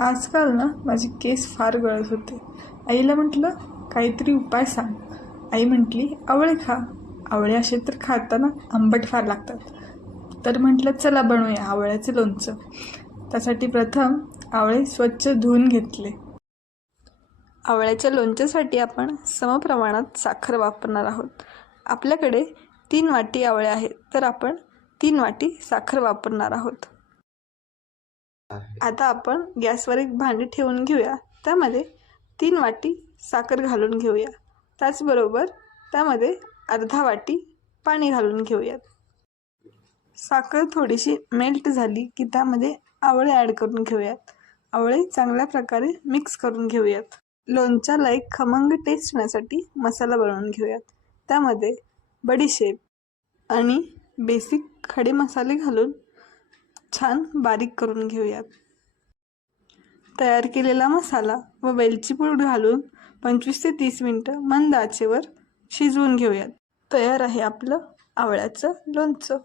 आजकाल ना माझे केस फार गळत होते. आईला म्हटलं काहीतरी उपाय सांग. आई म्हटली आवळे खा. आवळे असे तर खाताना आंबट फार लागतात. तर म्हटलं चला बनवूया आवळ्याचे लोणचं. त्यासाठी प्रथम आवळे स्वच्छ धुवून घेतले. आवळ्याच्या लोणच्यासाठी आपण समप्रमाणात साखर वापरणार आहोत. आपल्याकडे 3 वाटी आवळे आहेत तर आपण 3 वाटी साखर वापरणार आहोत. आता आपण गॅसवर एक भांडी ठेवून घेऊया. त्यामध्ये 3 वाटी साखर घालून घेऊया. त्याचबरोबर त्यामध्ये अर्धा वाटी पाणी घालून घेऊयात. साखर थोडीशी मेल्ट झाली की त्यामध्ये आवळे ॲड करून घेऊयात. आवळे चांगल्या प्रकारे मिक्स करून घेऊयात. लोणच्याला एक खमंग टेस्ट येण्यासाठी मसाला बनवून घेऊयात. त्यामध्ये बडीशेप आणि बेसिक खडे मसाले घालून छान बारीक करून घेऊयात. तयार केलेला मसाला व वेलची पूड घालून 25 ते 30 मिनिटं मंद आचेवर शिजवून घेऊयात. तयार आहे आपलं आवळ्याचं लोणचं.